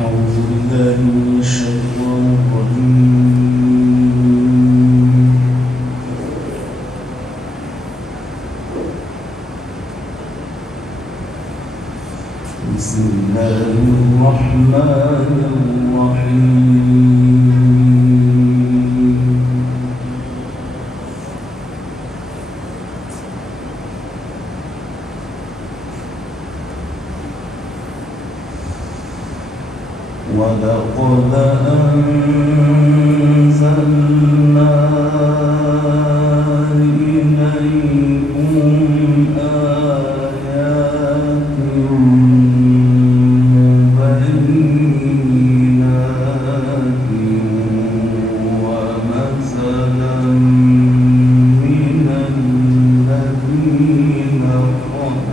أعوذ بالله من الشيطان الرجيم. بسم الله الرحمن الرحيم. ولقد أنزلنا إليكم آيات مبينات ومثلا من الذين خلوا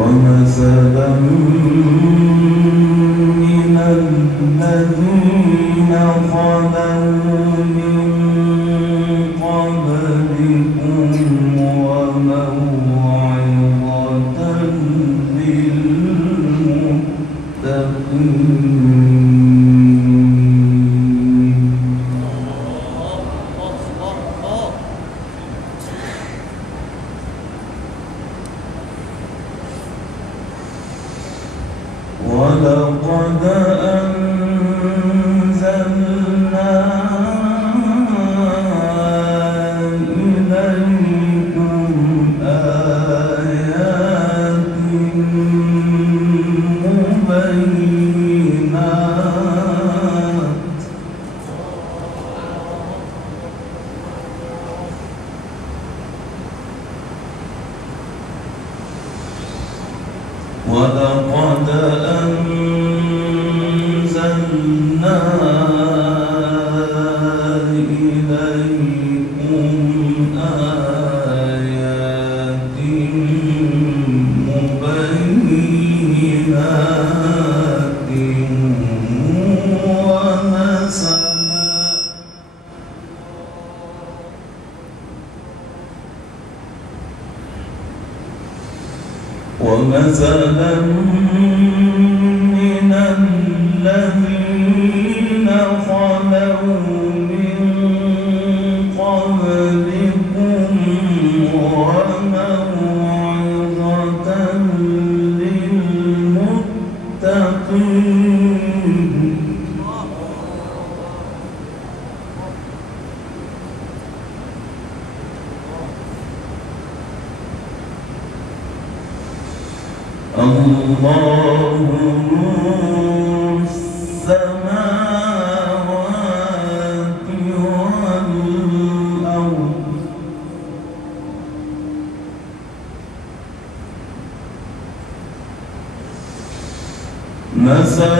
ومثلا من الذين خلوا من قبلكم وموعظة للمتقين. ولقد أنزلنا إليكم آيات مبينات ولقد أنزلنا إليكم آيات مبينات ومثلا من الذين خلوا من قبلكم وموعظة للمتقين. الله نور السماوات والأرض مثل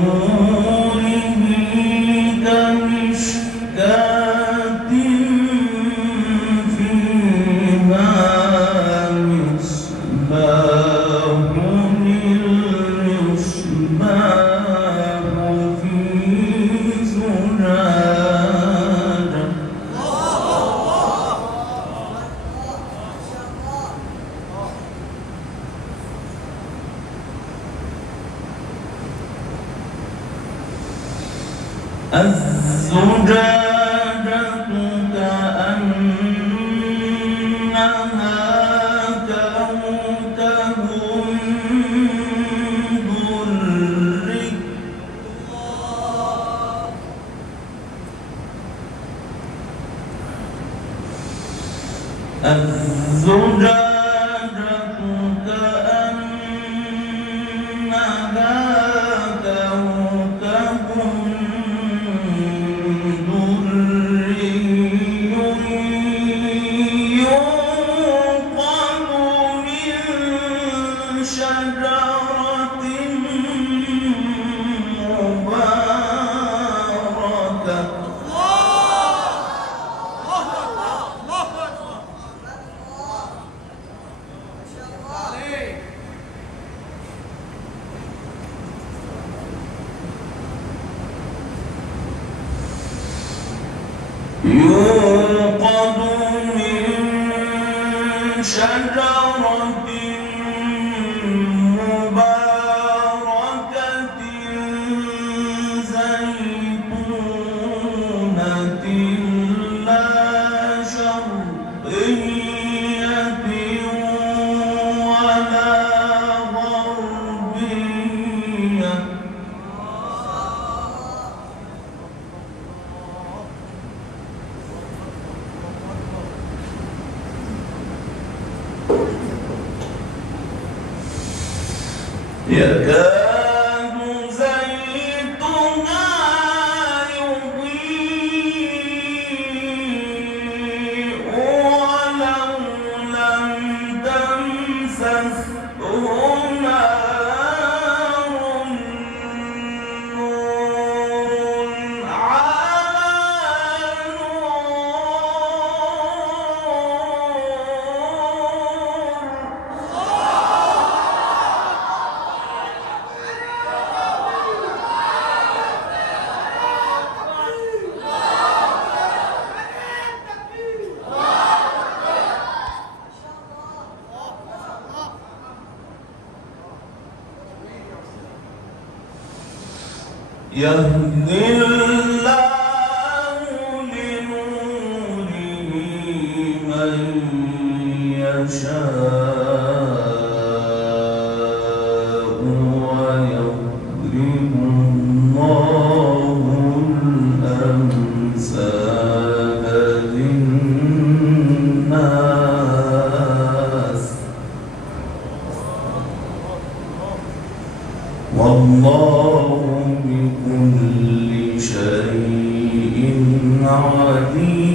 نوره كمشكاة فيها مصباح الزجاجة كأنها كوكب دري الزجاجة كأنها كوكب شجرة مباركة يكاد زيتها يضيء ولو لم تمسسه نار نور على يهدي الله لنوره من يشاء ويضرب الله الأمثال للناس والله بكل شيء عليم.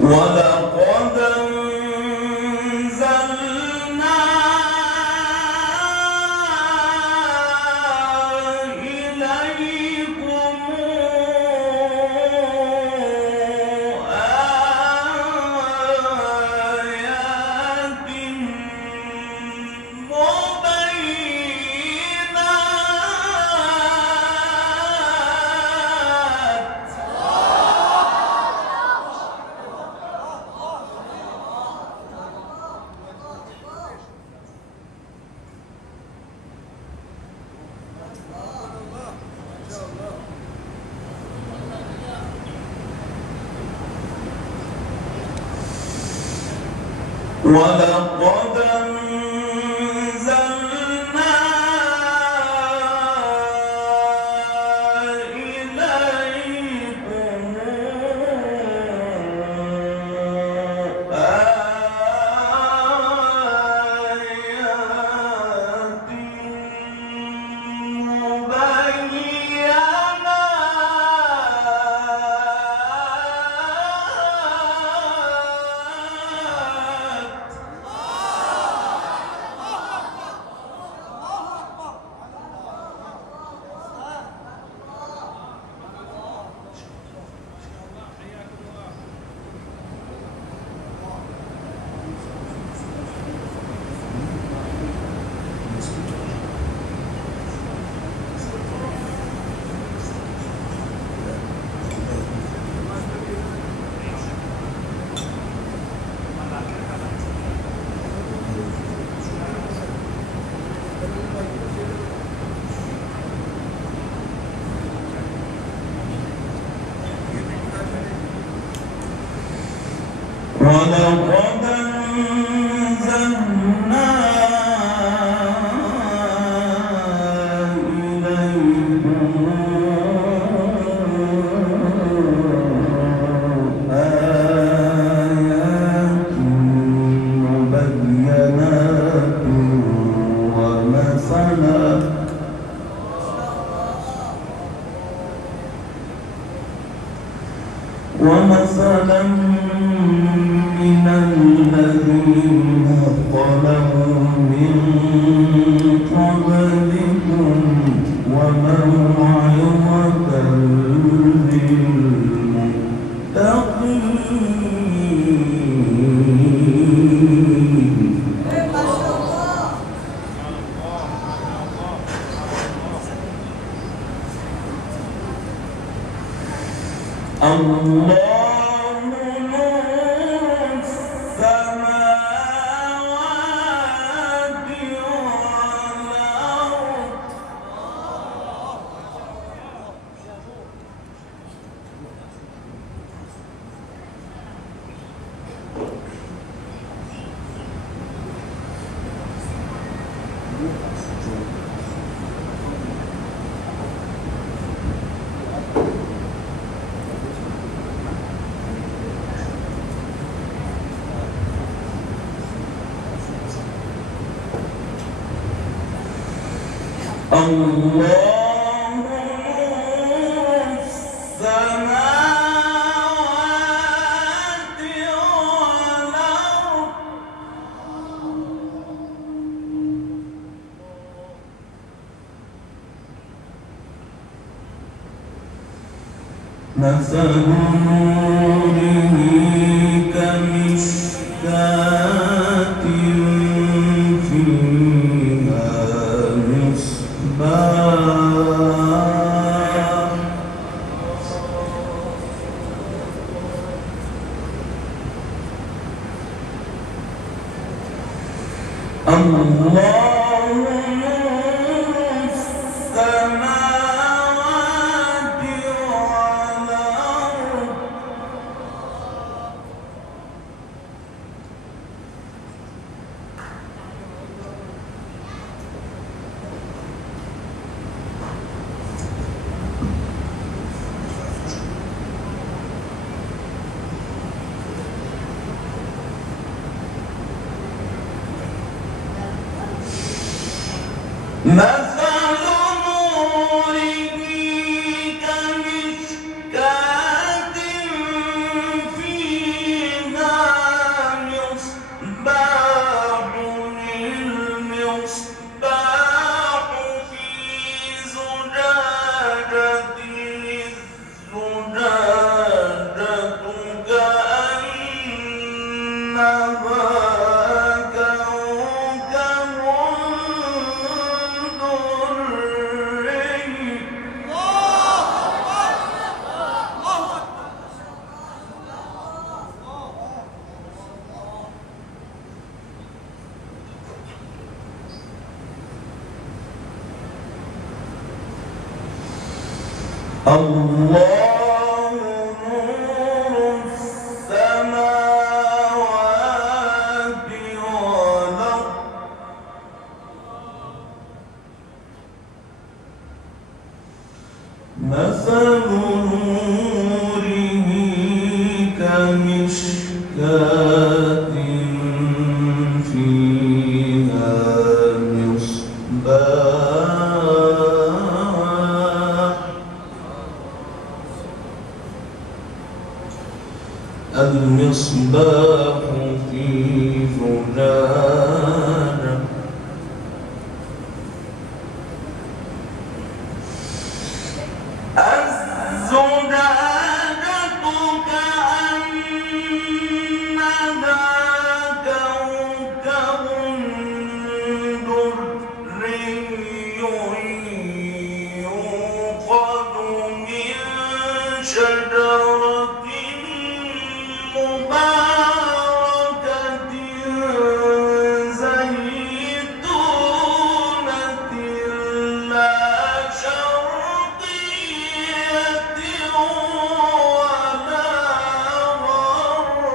ولقد أنزلنا إليكم آيات ولقد أنزلنا إليكم آيات ولقد أنزلنا إليكم آيات مبينات ومثلا من الذين خلوا من قبلكم وموعظة للمتقين. الله الله نور السماوات والأرض مثل نوره كمشكاة فيها مصباح الله نور السماوات والأرض مثل نوره كمشكاة فيها مصباح المصباح في زجاجة الزجاجة كأنها الله نور السماوات والأرض مثل نوره كمشكاة فيها مصباح المصباح في زجاجة الزجاجة كأنها كوكب دري يوقد من شجرة مباركة زيتونة لا شرقية ولا غربية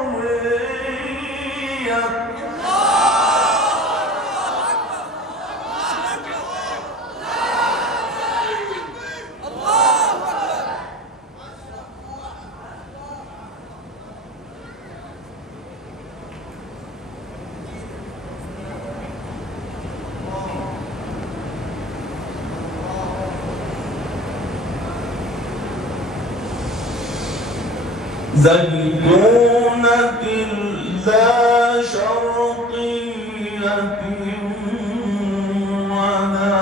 زيتونة لا شرقية ولا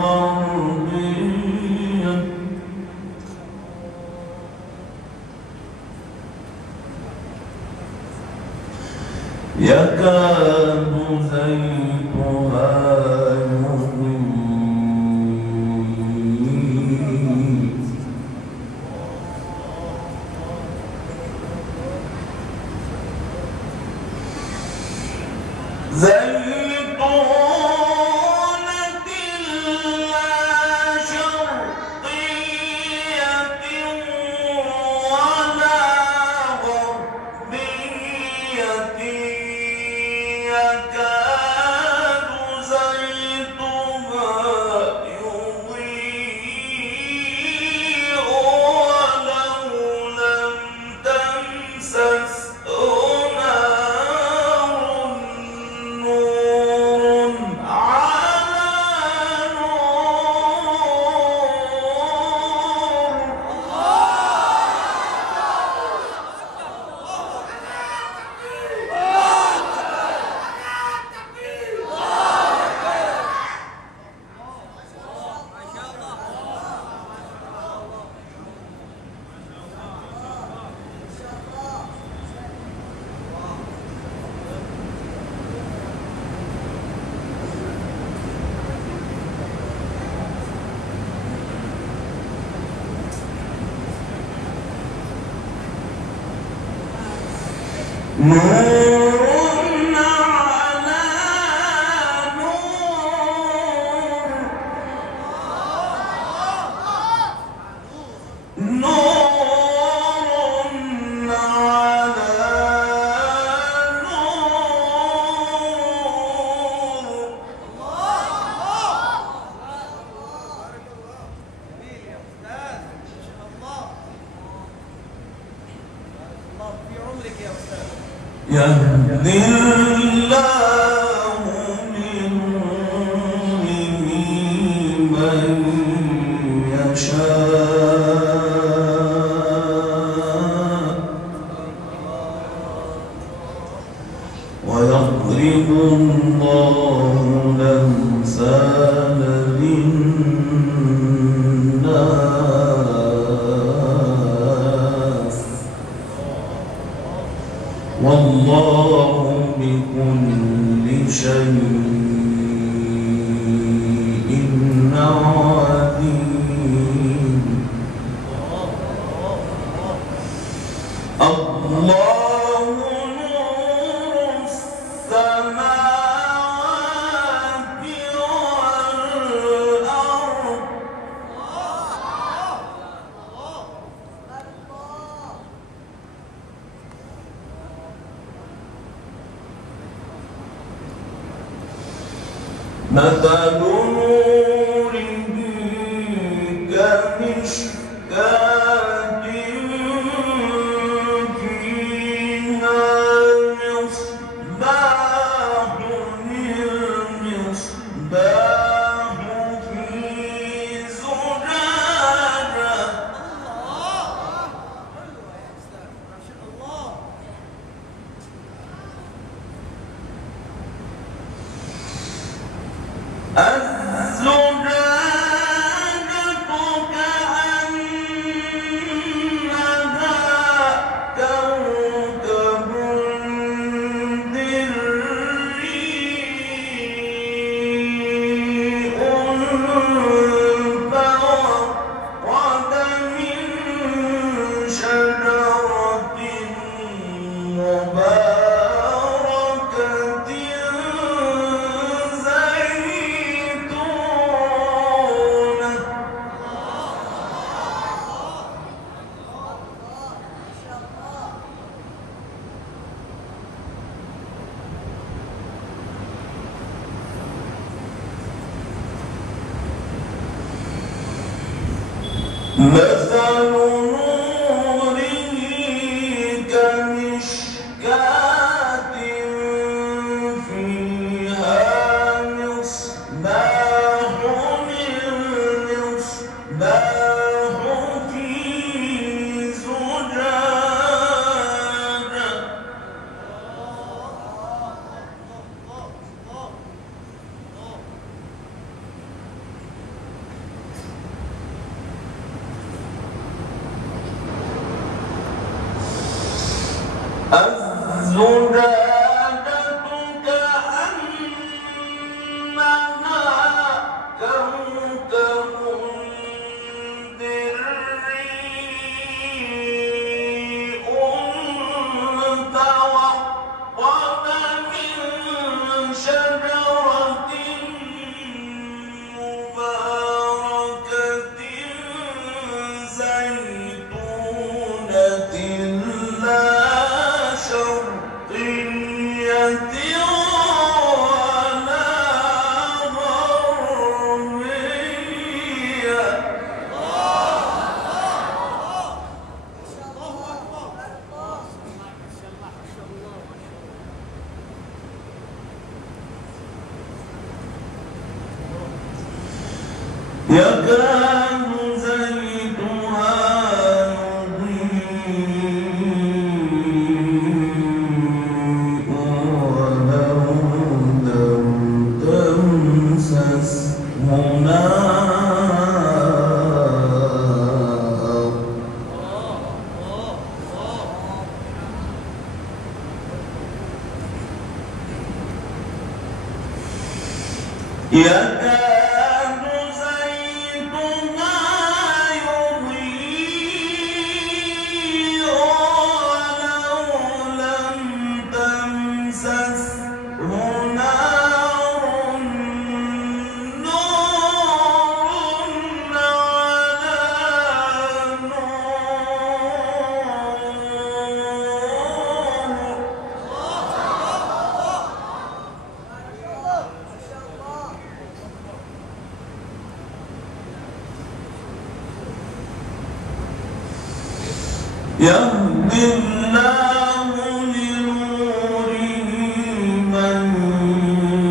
غربية يكاد زيتها زيتونة لا شرقية ولا غربية يكاد زيتها يضيء ولو لم تمسسه نار يهدي الله لنوره من يشاء ويضرب الله الأمثال للناس والله بكل شيء عليم. الله نور السماوات والأرض مثل نوره كمشكاة فيها مصباح المصباح في زجاجة الزجاجة كأنها كوكب دري فوقد من شجرة مباركة زيتونة مثل نوره كمشكاة فيها مصباح المصباح في زجاجة الزجاجة كأنها كوكب دري توقد من شجرة مباركة زيتونة لا شرقية ولا غربية يكاد زيتها يضيء ولو لم تمسسه نار يكاد زيتها يضيء ولو لم يهدي الله لنوره من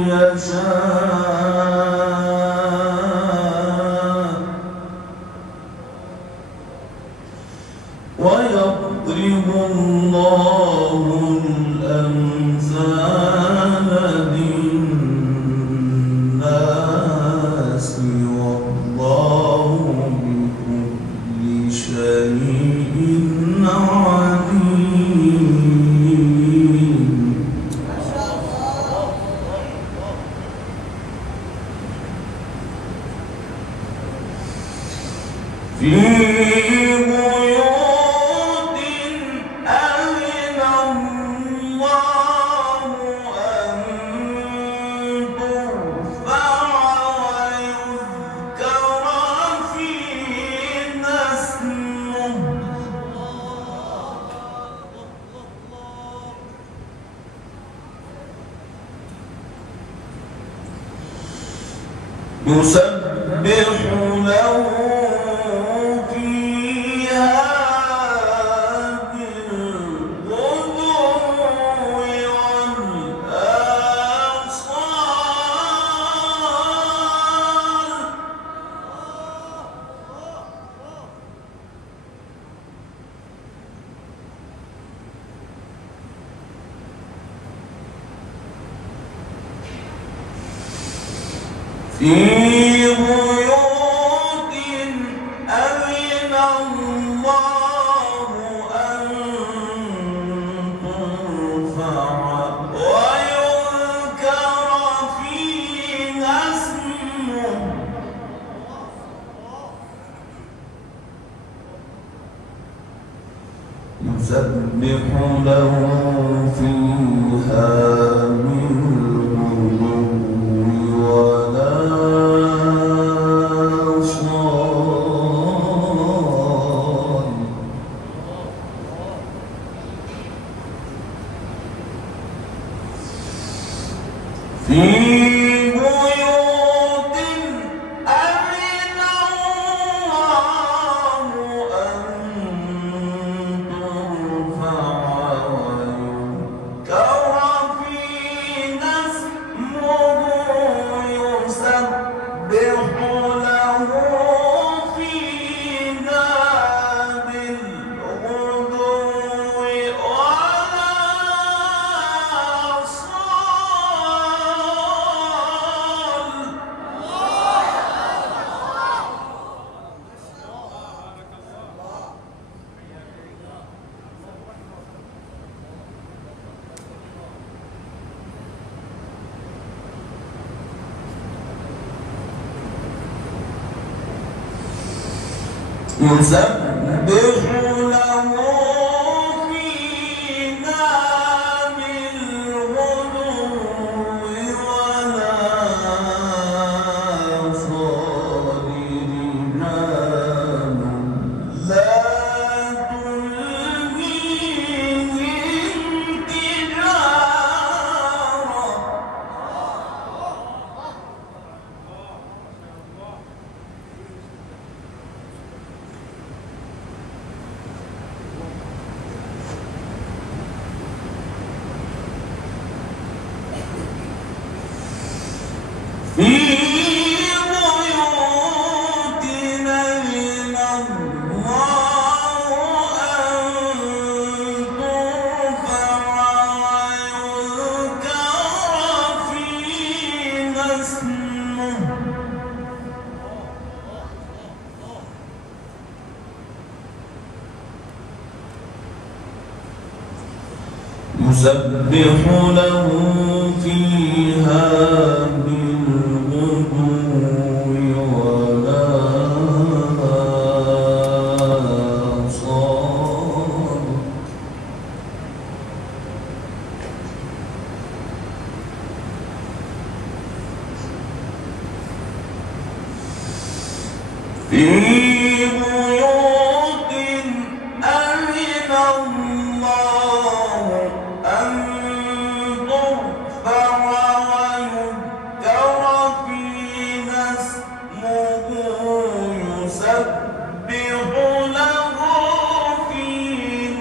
يشاء ويضرب الله الأمثال للناس والله بكل شيء عليم. في بيوت أذن الله أن ترفع ويذكر فيها اسمه يسبح له فيها بالغدو والآصال. في بيوت أذن الله أن ترفع ويذكر فيها اسمه يسبح له فيها بالغدو والآصال. في بيوت أذن الله أن ترفع ويذكر فيها اسمه يسبح له فيها بالغدو والآصال. يسبح له فيها بالغدو والآصال رجال لا تلهيهم تجارة في بيوت أذن الله أن ترفع ويذكر فيها اسمه يسبح له فيها بالغدو والآصال. في بيوت أذن الله أن ترفع ويذكر فيها اسمه يسبح له فيها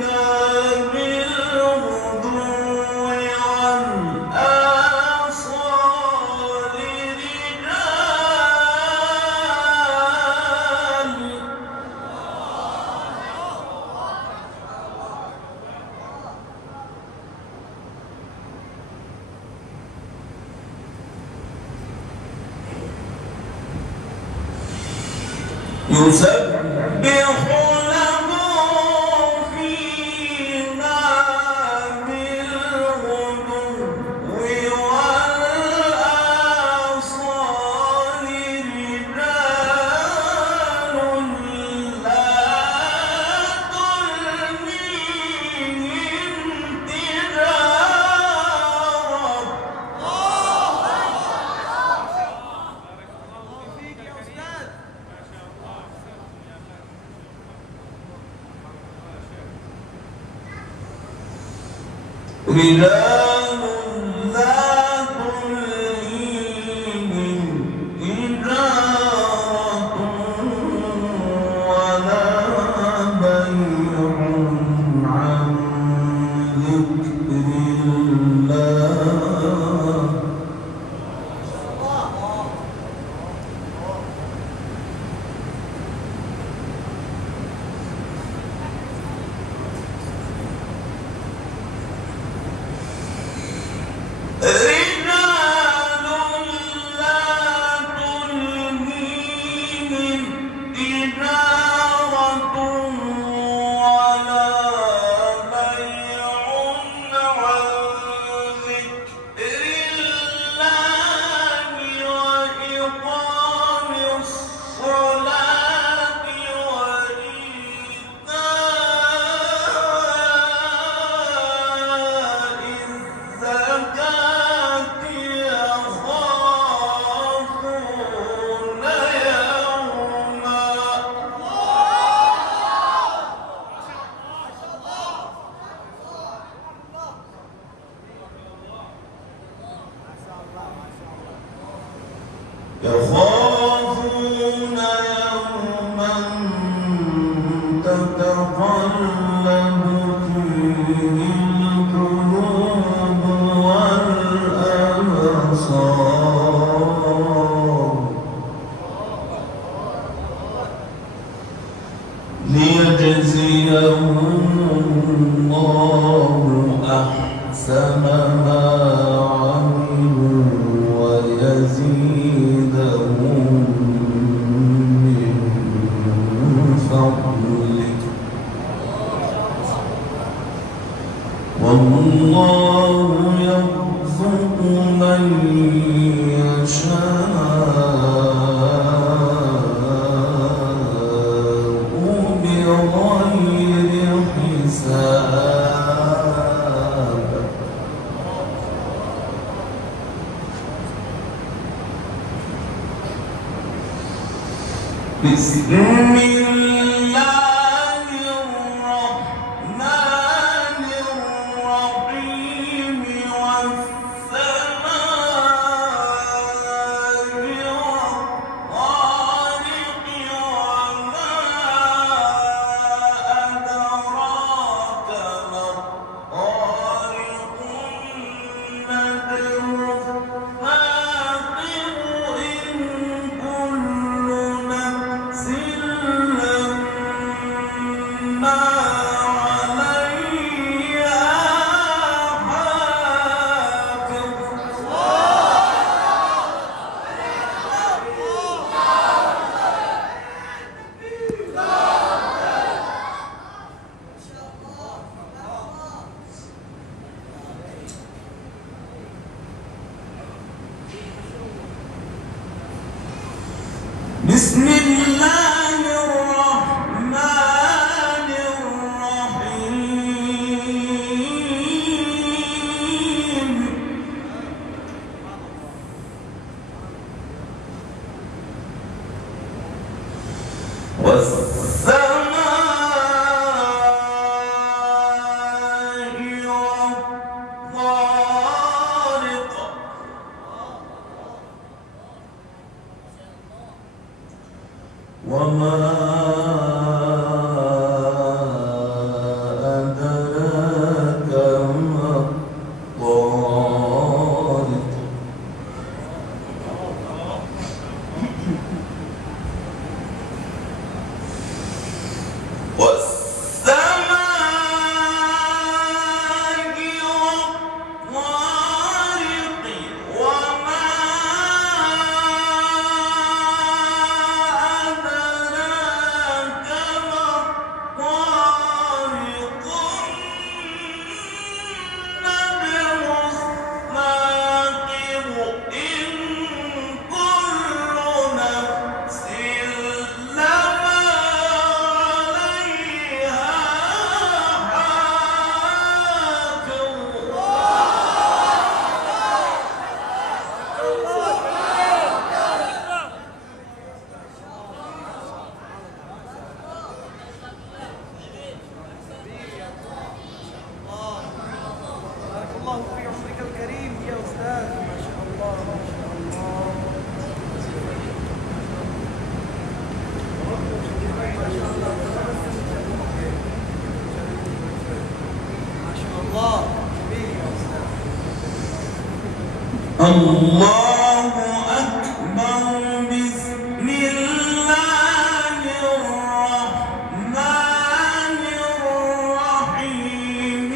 يخافون يوما تتقلب فيه القلوب والأبصار ليجزيهم الله أحسن ما عملوا ويزيدهم من فضله والله يرزق من يشاء بغير حساب. بسم الله الرحمن الرحيم والسماء والطارق وما أدراك ما الطارق النجم الثاقب إن كل نفس لما عليها بسم الله الرحمن الرحيم والسماء والطارق وما أدراك ما الطارق والسماء والطارق وما أدراك الله أكبر بسم الله الرحمن الرحيم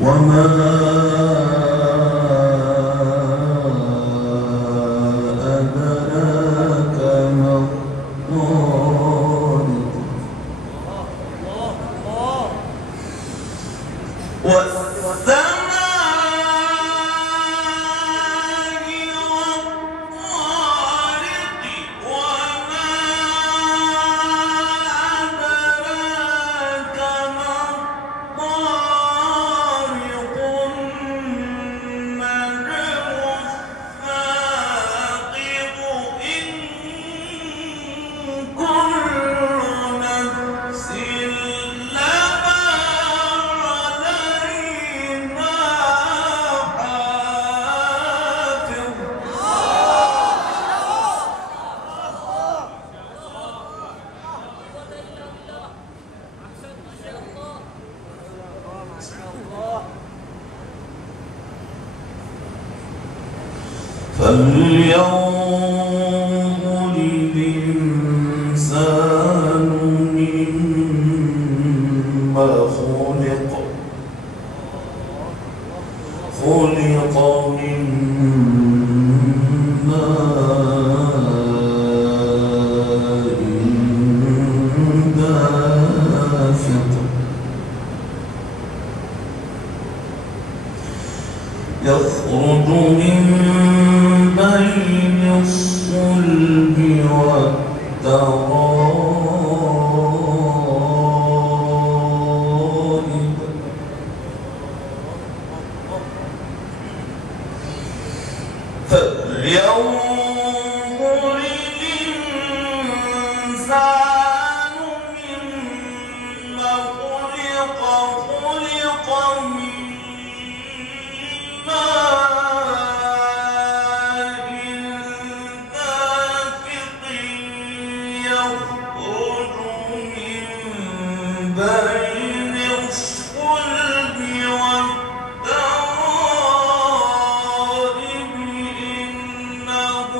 وما أدراك ما الطارق والسماء والطارق وما أدراك ما الطارق فلينظر الإنسان مما خلق من ماء دافق يخرج من بين الصلب والترائب فلينظر الإنسان مما خلق من ماء دافق يخرج من بين الصلب والترائب إنه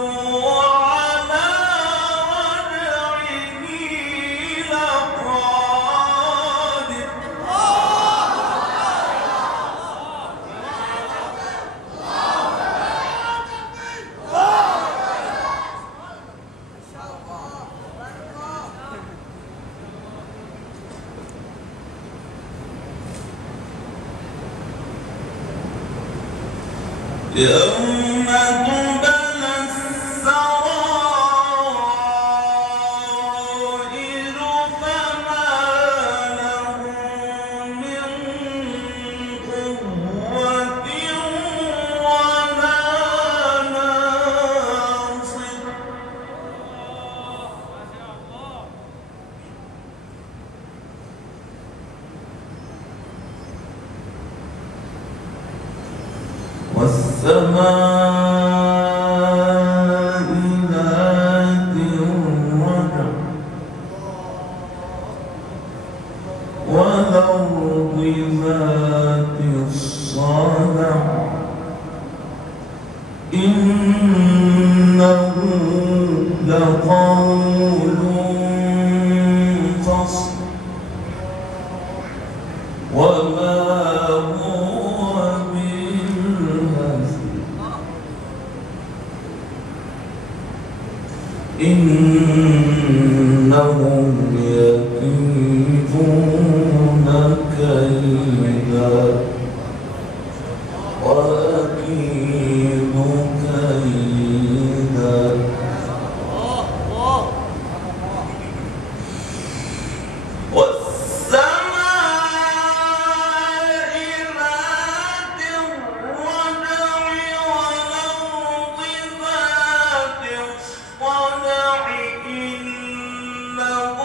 على رجعه لقادر يوم تبلى السرائر فما له من قوة ولا ناصر والسماء ذات الرجع والأرض ذات الصدع إنه لقول فصل وما هو بالهزل إنهم يكيدون كيدا وأكيد كيدا والسماء ذات الرجع والأرض ذات الصدع إنه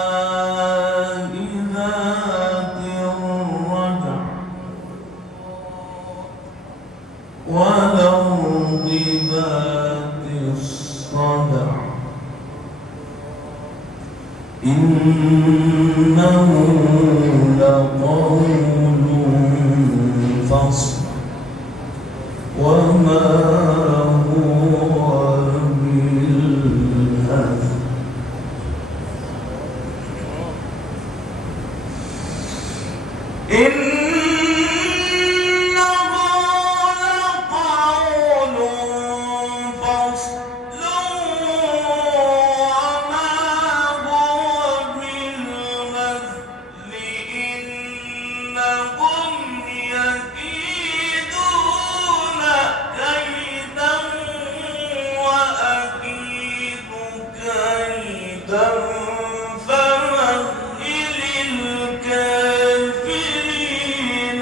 والسماء ذات الرجع والأرض ذات الصدع إنه لقول فصل وما هو بالهزل إنه لقول فصل وما هو بالهزل إنهم يكيدون كيدا وأكيد كيدا فمهل الكافرين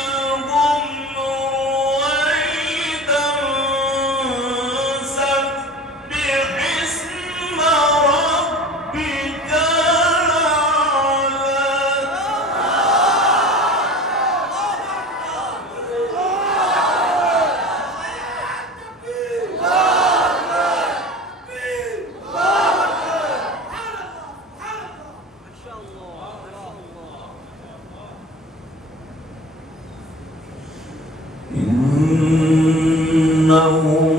أمهلهم رويدا سبح اسم ربك الأعلى إنهم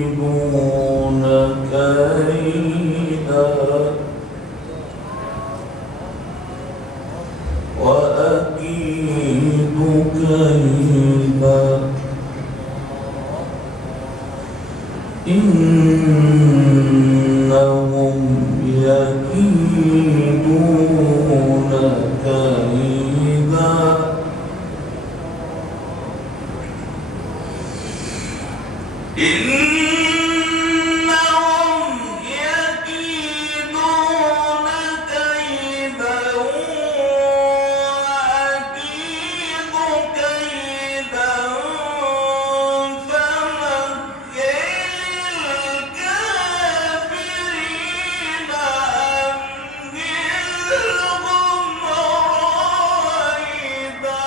يكيدون كيدا وأكيد كيدا إنهم يكيدون كيدا إنهم يكيدون كيدا وأكيد كيدا فمهل الكافرين أمهلهم رويدا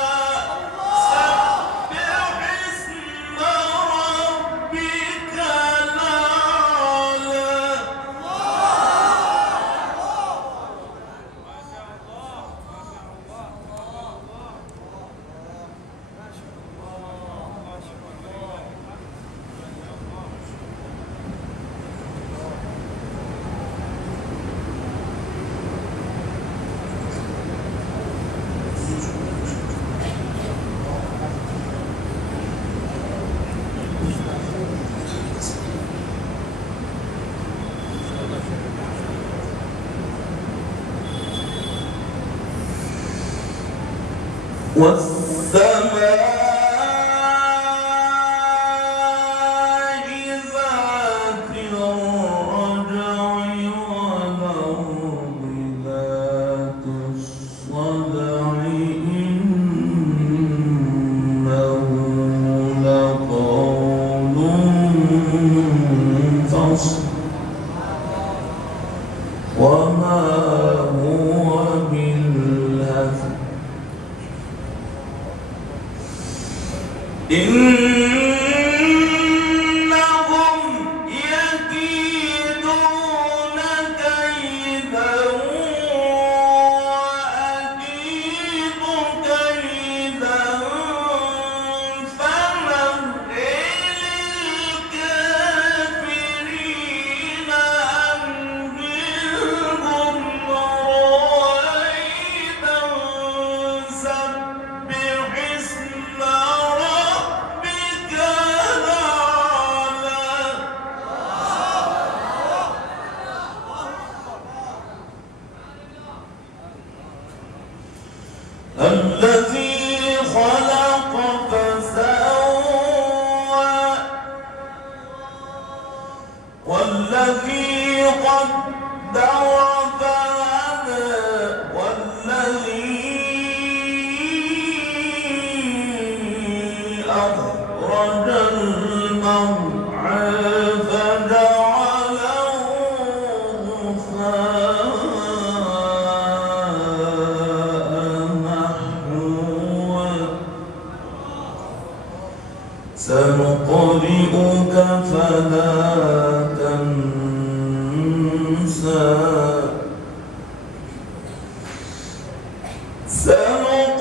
سبح اسم ربك الأعلى والسماء ذات الرجع والأرض ذات الصدع إنه لقول فصل وما هو بالهزل إنهم يكيدون كيدا وأكيد كيدا فمهل الكافرين أمهلهم رويدا سبح اسم ربك الأعلى الذي خلق فسوى والذي قدر فهدى والذي أخرج المرعى فجعله غثاء نحوا سنقرئك فلا تنسى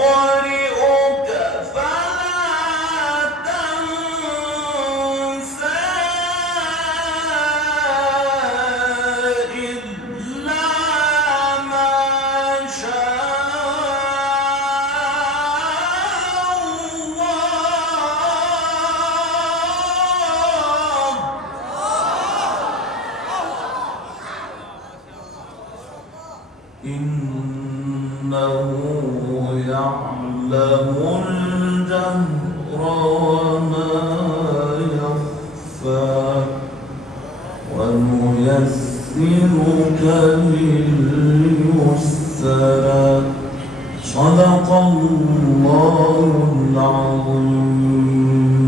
سنقرئك فلا تنسى إلا ما شاء الله إنه يعلم الجهر وما يخفى ونيسرك لليسرى صدق الله